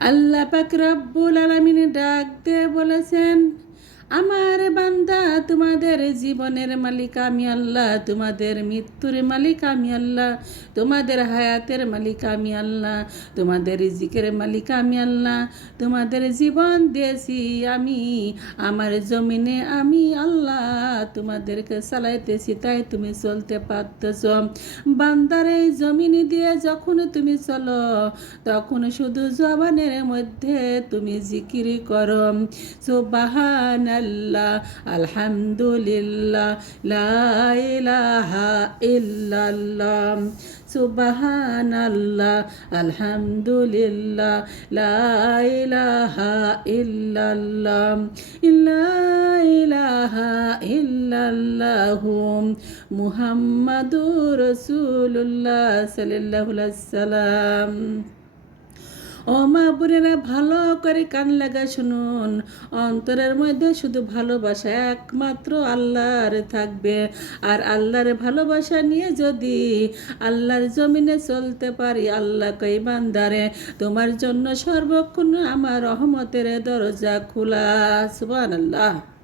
আল্লাহ পাক রব্বুল আলমিন ডাক বলেছেন, আমার বান্দা, তোমাদের জীবনের মালিক আমি আল্লাহ, তোমাদের মৃত্যুর মালিক আমি আল্লাহ, তোমাদের হায়াতের মালিক আমি আল্লাহ, তোমাদের রিজিকের মালিক আমি আল্লাহ, তোমাদের জীবন দিয়েছি আমি, আমার জমিনে আমি আল্লাহ। তোমাদেরকে চালাইতেছি, তাই তুমি চলতে পারতেছ। বান্দার এই জমিনে দিয়ে যখন তুমি চলো, তখন শুধু জবানের মধ্যে তুমি জিকির করো। সুবাহান আল্লাহ আলহামদুলিল্লাহ, লা ইলাহা ইল্লাল্লাহ। সুবাহান আল্লাহ আলহামদুলিল্লাহ, লা ইলাহা ইল্লাল্লাহ। লা ইলাহা মুহাম্মাদুর সাল্লাম। ও মা বোনেরা, ভালো করে কান লাগা শুনুন। অন্তরের মধ্যে শুধু ভালোবাসা একমাত্র আল্লাহর থাকবে। আর আল্লাহর ভালোবাসা নিয়ে যদি আল্লাহর জমিনে চলতে পারি, আল্লাহ কই বান্দারে, তোমার জন্য সর্বক্ষণ আমার রহমতের দরজা খোলা। সুবহানাল্লাহ।